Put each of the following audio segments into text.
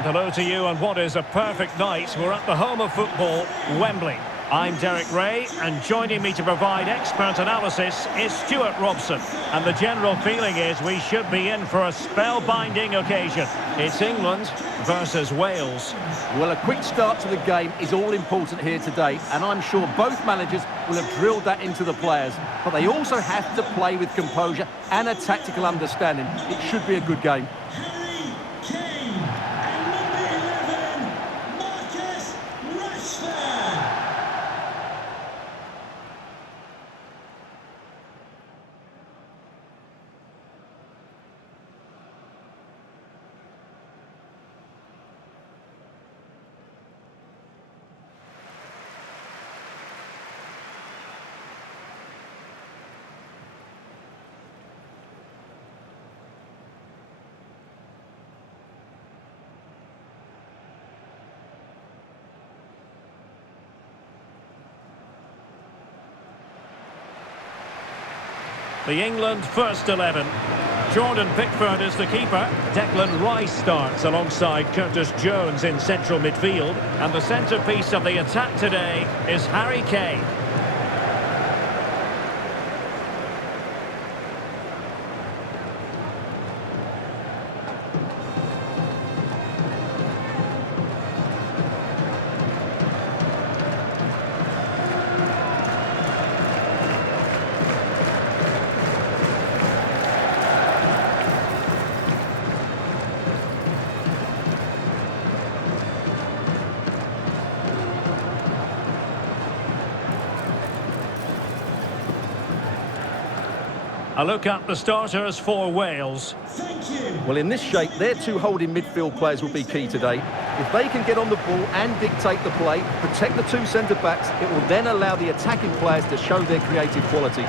And hello to you on what is a perfect night. We're at the home of football, Wembley. I'm Derek Ray, and joining me to provide expert analysis is Stuart Robson. And the general feeling is we should be in for a spellbinding occasion. It's England versus Wales. Well, a quick start to the game is all important here today, and I'm sure both managers will have drilled that into the players. But they also have to play with composure and a tactical understanding. It should be a good game. The England first 11. Jordan Pickford is the keeper. Declan Rice starts alongside Curtis Jones in central midfield. And the centrepiece of the attack today is Harry Kane. A look at the starters for Wales. Well, in this shape, their two holding midfield players will be key today. If they can get on the ball and dictate the play, protect the two centre-backs, it will then allow the attacking players to show their creative quality.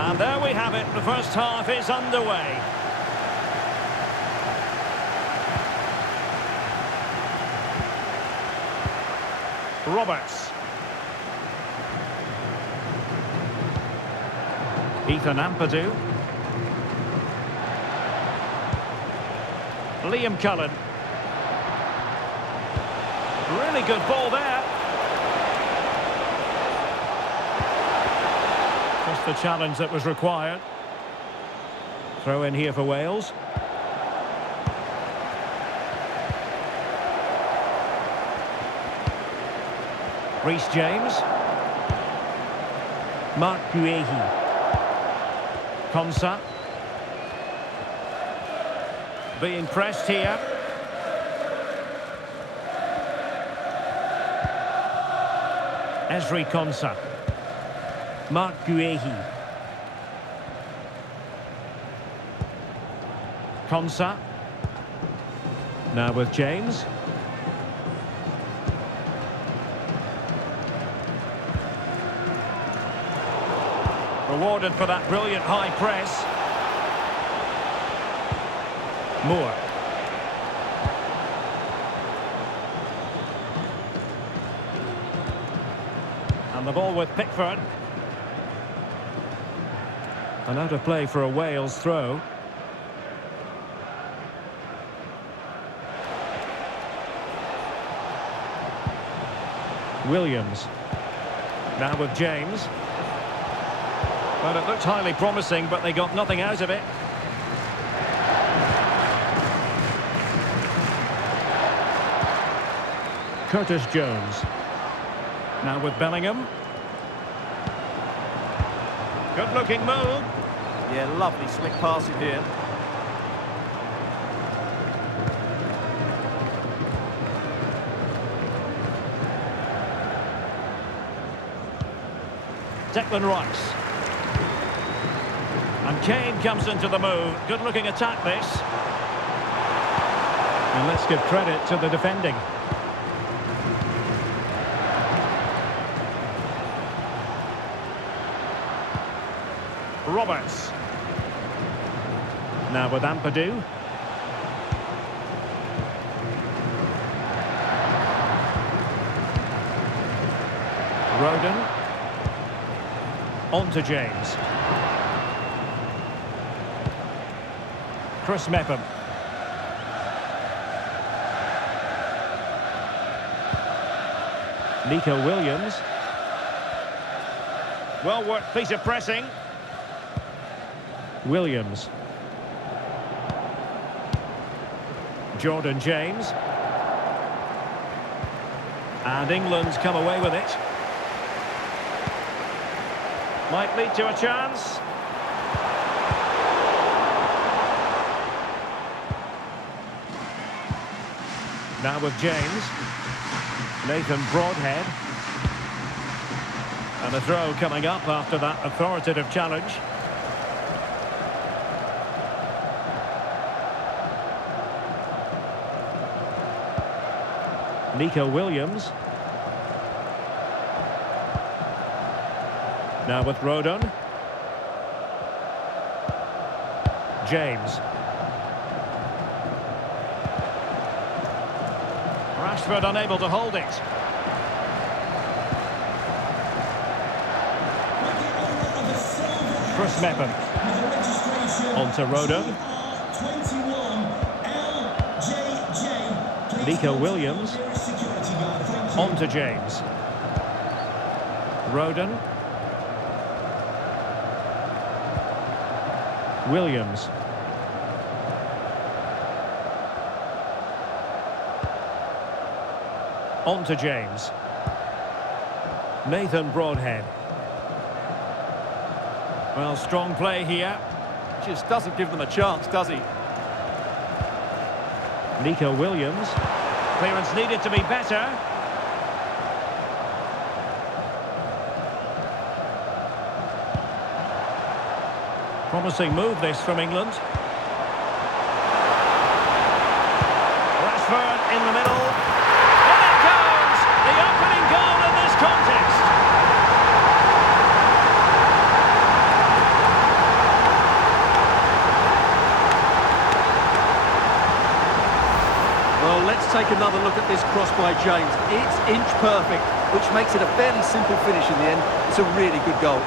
And there we have it, the first half is underway. Roberts. Ethan Ampadu. Liam Cullen. Really good ball there. Just the challenge that was required. Throw in here for Wales. Reece James. Mark Guehi. Konsa. Being pressed here. Ezri Konsa. Mark Guehi. Konsa. Now with James. Rewarded for that brilliant high press. Moore. And the ball with Pickford. And out of play for a Wales throw. Williams. Now with James. Well, it looked highly promising, but they got nothing out of it. Curtis Jones. Now with Bellingham. Good-looking move. Yeah, lovely slick passing here. Declan Rice. And Kane comes into the move. Good-looking attack, this. And let's give credit to the defending. Roberts. Now with Ampadu. Rodon. On to James. Chris Mepham. Nico Williams. Well worked piece of pressing. Williams. Jordan James. And England's come away with it. Might lead to a chance. Now with James. Nathan Broadhead. And a throw coming up after that authoritative challenge. Nico Williams. Now with Rodon. James. Rashford unable to hold it. Chris Mepham. On to Rodon. Nico Williams. On to James. Rodon. Williams. On to James. Nathan Broadhead. Well, strong play here. Just doesn't give them a chance, does he? Nico Williams. Clearance needed to be better. Promising move this from England. Rashford in the middle. And it goes! The opening goal in this contest. Well, let's take another look at this cross by James. It's inch perfect, which makes it a fairly simple finish in the end. It's a really good goal.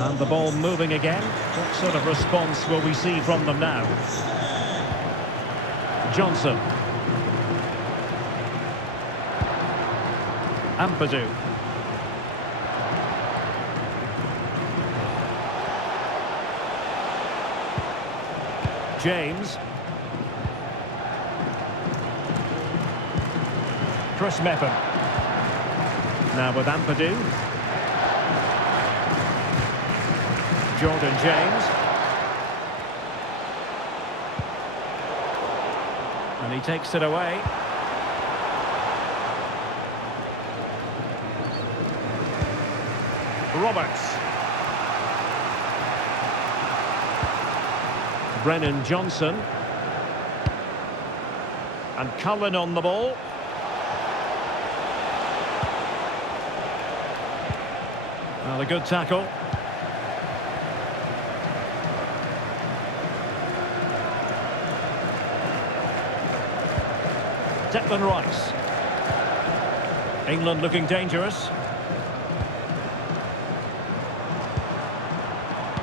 And the ball moving again. What sort of response will we see from them now? Johnson. Ampadu. James. Chris Mepham. Now with Ampadu. Jordan James. And he takes it away. Roberts. Brennan Johnson. And Cullen on the ball. Well, a good tackle. Declan Rice. England looking dangerous.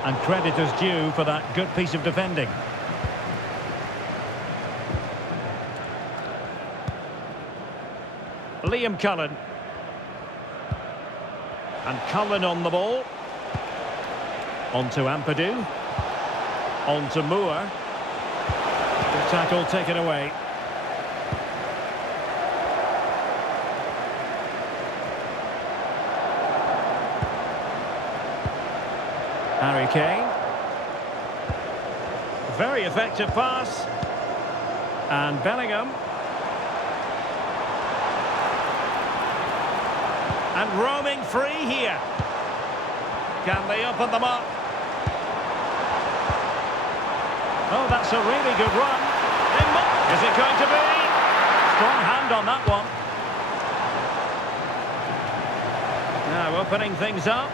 And credit is due for that good piece of defending. Liam Cullen. And Cullen on the ball. On to Ampadu. On to Moore. Good tackle taken away. Harry Kane. Very effective pass. And Bellingham. And roaming free here. Can they open them up? Oh, that's a really good run. Is it going to be? Strong hand on that one. Now opening things up.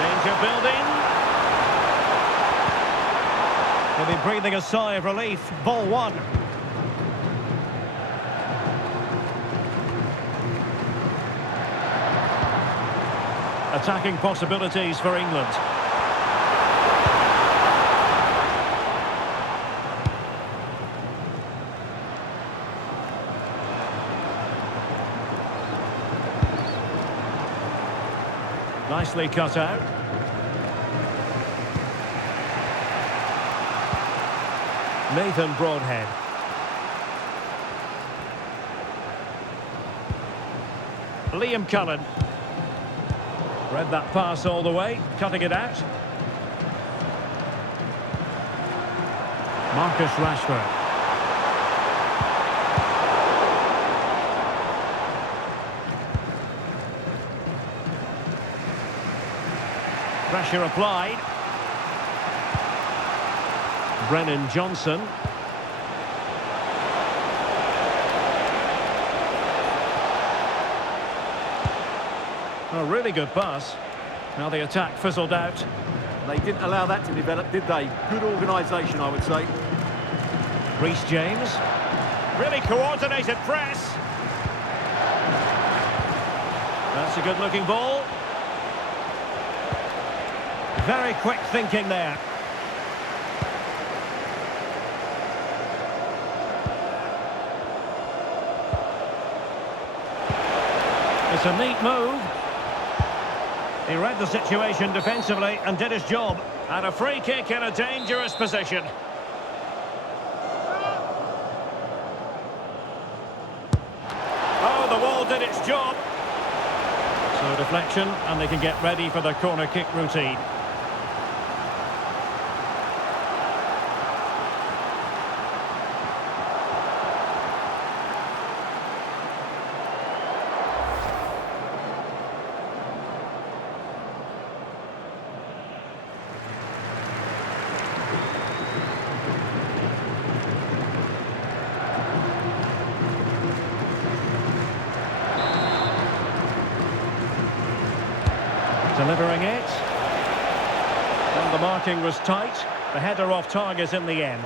Danger building. They'll be breathing a sigh of relief. Ball one. Attacking possibilities for England. Nicely cut out. Nathan Broadhead. Liam Cullen. Read that pass all the way, cutting it out. Marcus Rashford. Pressure applied. Brennan Johnson. A really good pass. Now the attack fizzled out. They didn't allow that to develop, did they? Good organisation, I would say. Reece James. Really coordinated press. That's a good-looking ball. Very quick thinking there. It's a neat move. He read the situation defensively and did his job. And a free kick in a dangerous position. Oh, the wall did its job. So deflection, and they can get ready for the corner kick routine. Delivering it. And the marking was tight. The header off target in the end.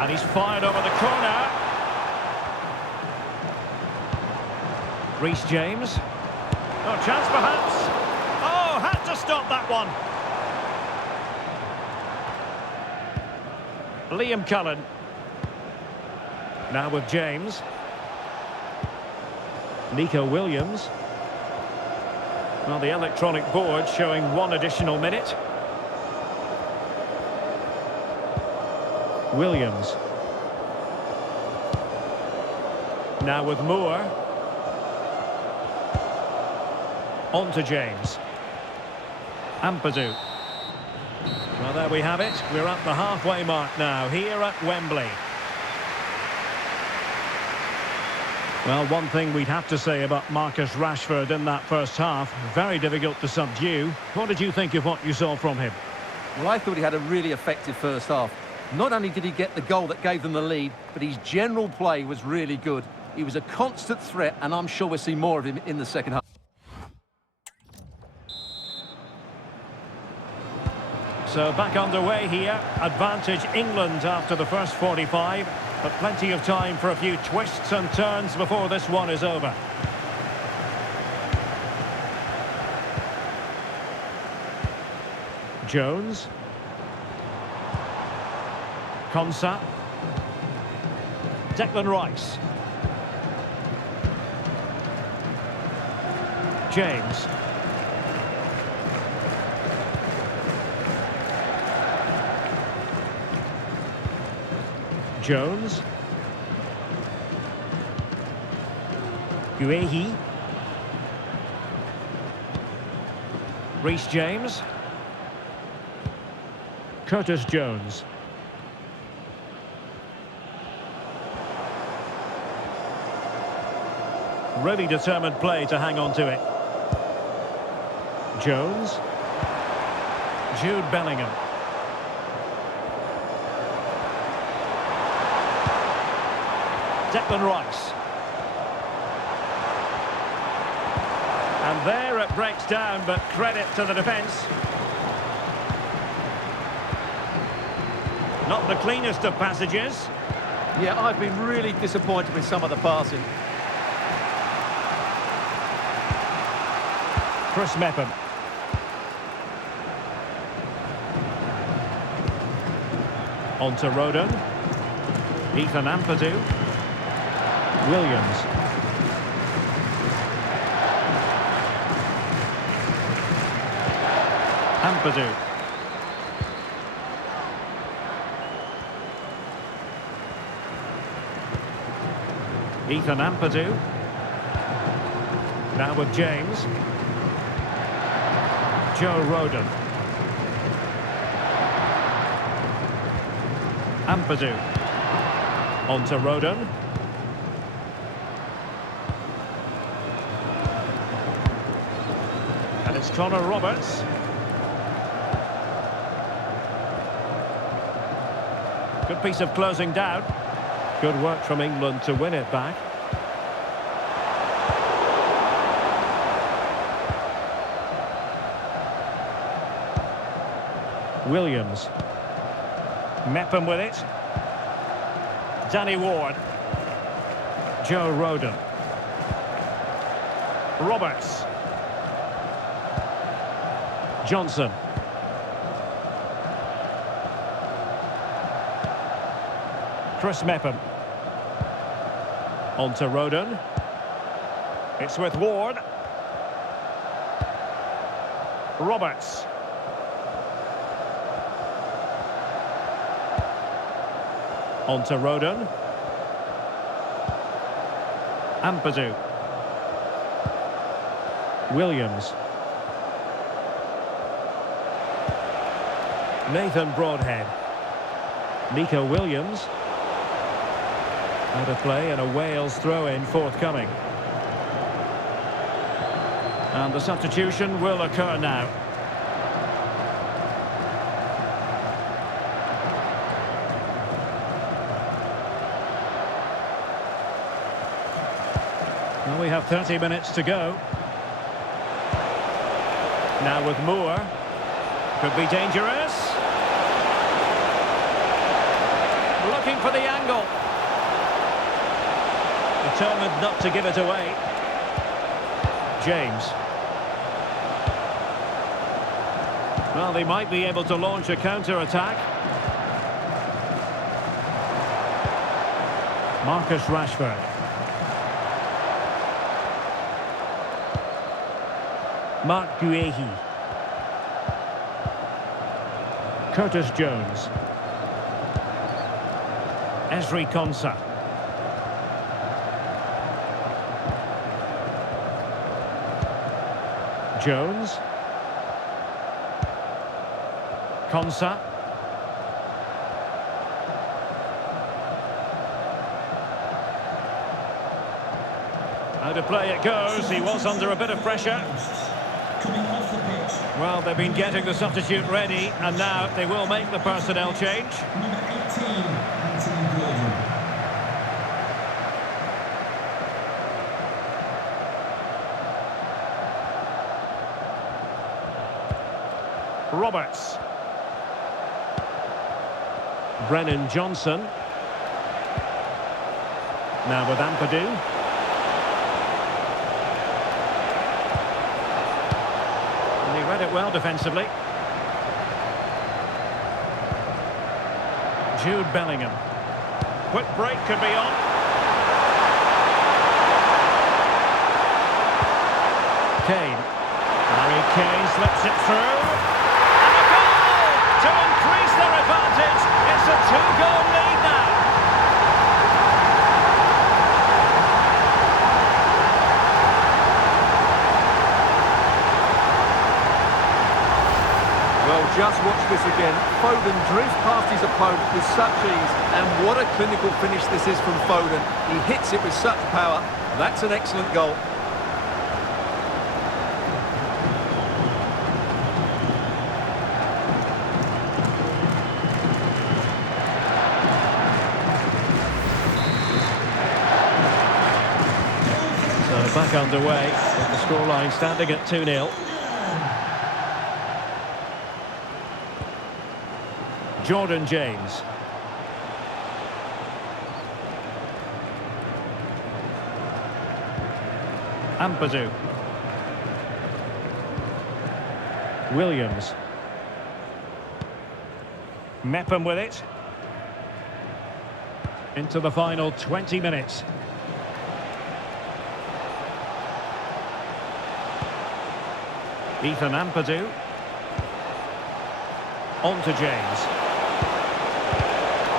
And he's fired over the corner. Reece James. Oh, chance perhaps. Oh, had to stop that one. Liam Cullen. Now with James. Nico Williams. Well, the electronic board showing one additional minute. Williams. Now with Moore. On to James. Ampadu. Well, there we have it. We're at the halfway mark now, here at Wembley. Well, one thing we'd have to say about Marcus Rashford in that first half, very difficult to subdue. What did you think of what you saw from him? Well, I thought he had a really effective first half. Not only did he get the goal that gave them the lead, but his general play was really good. He was a constant threat, and I'm sure we'll see more of him in the second half. So back underway here. Advantage England after the first 45. But plenty of time for a few twists and turns before this one is over. Jones. Konsa. Declan Rice. James. Jones. Guehi. Reece James. Curtis Jones. Really determined play to hang on to it. Jones. Jude Bellingham. Declan Rice. And there it breaks down, but credit to the defence. Not the cleanest of passages. Yeah, I've been really disappointed with some of the passing. Chris Mepham. On to Rodon. Ethan Ampadu. Williams. Ampadu. Ethan Ampadu. Now with James. Joe Rodon. Ampadu. On to Rodon. And it's Connor Roberts. Good piece of closing down. Good work from England to win it back. Williams. Mepham with it. Danny Ward. Joe Rodon. Roberts. Johnson. Chris Mepham. On to Rodon. It's with Ward. Roberts. On to Rodon. Ampadu. Williams. Nathan Broadhead. Nico Williams. Out of play and a Wales throw-in forthcoming. And the substitution will occur now. Well, we have 30 minutes to go. Now with Moore. Could be dangerous. Looking for the angle. Determined not to give it away. James. Well, they might be able to launch a counter-attack. Marcus Rashford. Mark Guehi. Curtis Jones. Ezri Konsa. Jones. Konsa. Out of play it goes. He was under a bit of pressure. Coming off the pitch, Well, they've been getting the substitute ready, and now they will make the personnel change. Number 18, Anthony Gordon. Roberts. Brennan Johnson. Now with Ampadu. And he read it well defensively. Jude Bellingham. Quick break could be on. Kane. Harry Kane slips it through. To increase their advantage, it's a two-goal lead now. Well, just watch this again. Foden drifts past his opponent with such ease, and what a clinical finish this is from Foden. He hits it with such power. That's an excellent goal. Back underway, with the scoreline standing at 2-0. Jordan James. Ampadu. Williams. Mepham with it. Into the final 20 minutes. Ethan Ampadu. On to James.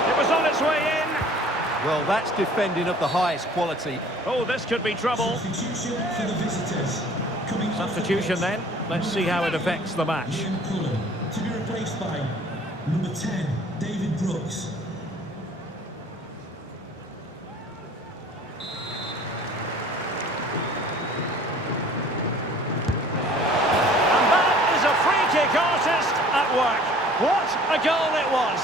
It was on its way in. Well, that's defending of the highest quality. Oh, this could be trouble. Substitution for the visitors. Substitution then. Let's see how it affects the match. To be replaced by number 10, David Brooks. Artist at work. What a goal it was.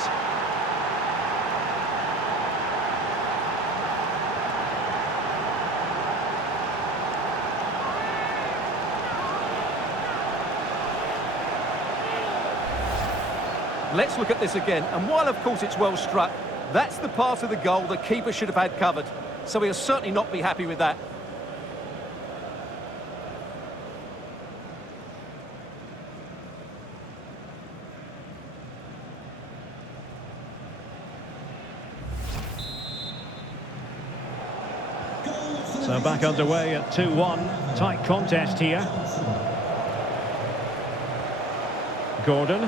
Let's look at this again, and while of course it's well struck, that's the part of the goal the keeper should have had covered, so he'll certainly not be happy with that. So back underway at 2-1. Tight contest here. Gordon.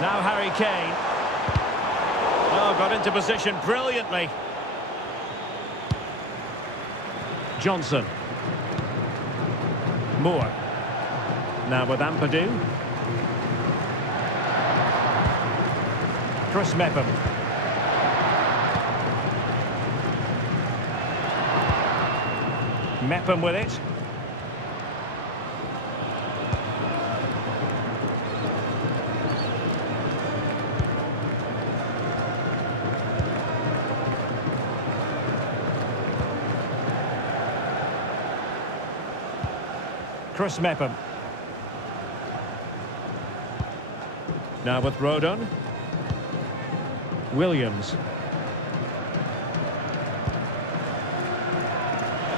Now Harry Kane. Oh, got into position brilliantly. Johnson. Moore. Now with Ampadu. Chris Mepham. Mepham with it. Chris Mepham. Now with Rodon. Williams.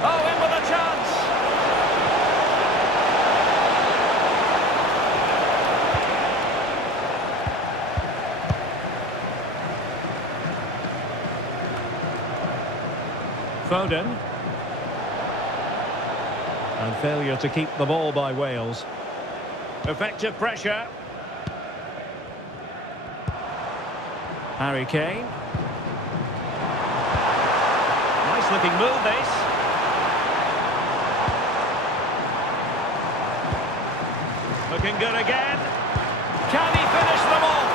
Oh, in with a chance! Foden. And failure to keep the ball by Wales. Effective pressure. Harry Kane. Nice looking move this. Looking good again. Can he finish them off?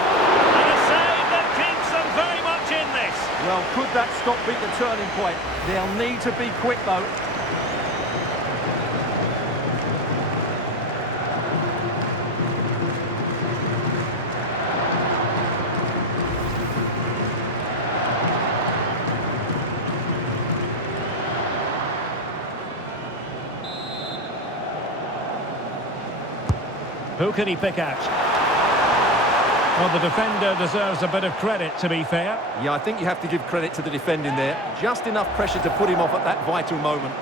And a save that keeps them very much in this. Well, Could that stop be the turning point? They'll need to be quick, though. Who can he pick out? Well, the defender deserves a bit of credit, to be fair. Yeah, I think you have to give credit to the defending there. Just enough pressure to put him off at that vital moment.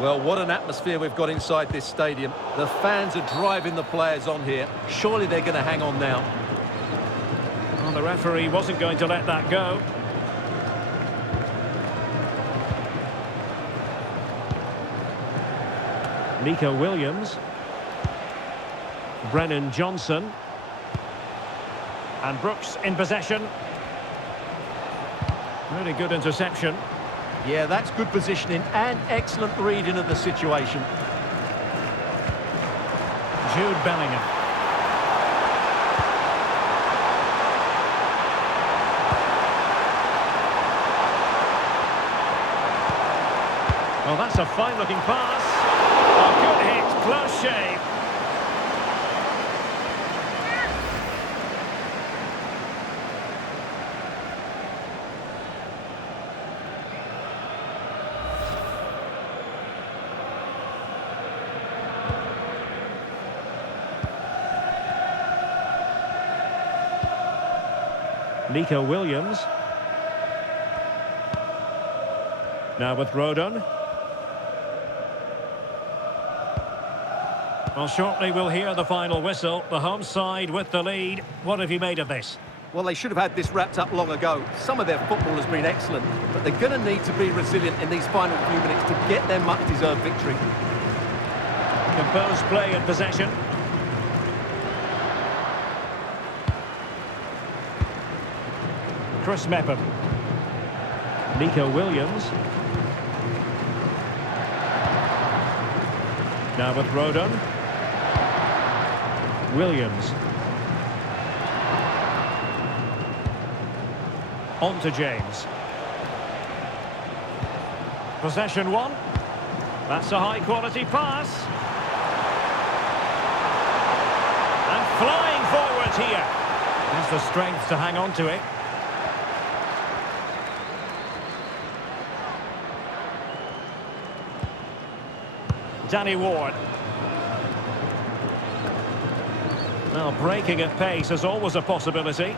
Well, what an atmosphere we've got inside this stadium. The fans are driving the players on here. Surely they're going to hang on now. Well, the referee wasn't going to let that go. Nico Williams. Brennan Johnson. And Brooks in possession. Really good interception. Yeah, that's good positioning and excellent reading of the situation. Jude Bellingham. Well, that's a fine-looking pass. A good hit, close shave. Nico Williams. Now with Rodon. Well, shortly we'll hear the final whistle. The home side with the lead. What have you made of this? Well, they should have had this wrapped up long ago. Some of their football has been excellent, but they're going to need to be resilient in these final few minutes to get their much-deserved victory. Composed play and possession. Chris Mepham. Nico Williams. Now with Rodon. Williams. On to James. Possession one. That's a high-quality pass. And flying forward here. Has the strength to hang on to it. Danny Ward. Well, breaking at pace is always a possibility.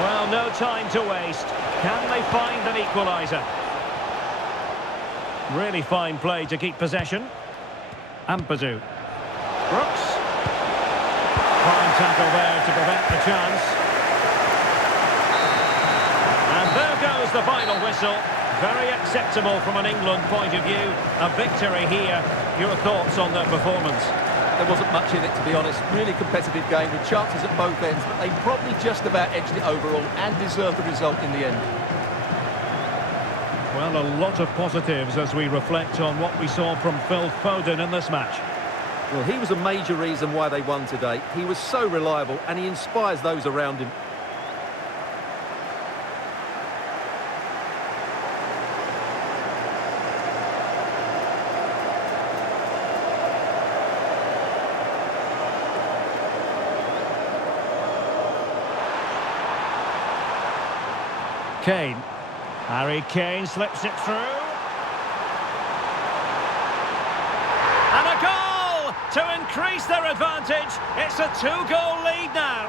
Well, no time to waste. Can they find an equaliser? Really fine play to keep possession. Ampadu. Brooks. Fine tackle there to prevent the chance. And there goes the final whistle. Very acceptable from an England point of view. A victory here. Your thoughts on their performance? There wasn't much in it, to be honest. Really competitive game with chances at both ends, but they probably just about edged it overall and deserved the result in the end. Well, a lot of positives as we reflect on what we saw from Phil Foden in this match. Well, he was a major reason why they won today. He was so reliable and he inspires those around him. Kane. Harry Kane slips it through. And a goal to increase their advantage. It's a two-goal lead now.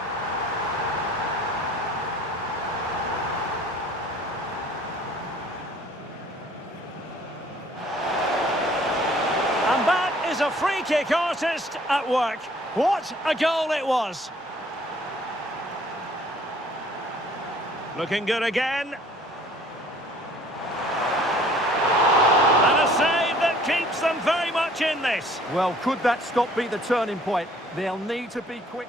And that is a free-kick artist at work. What a goal it was. Looking good again. And a save that keeps them very much in this. Well, could that stop be the turning point? They'll need to be quick.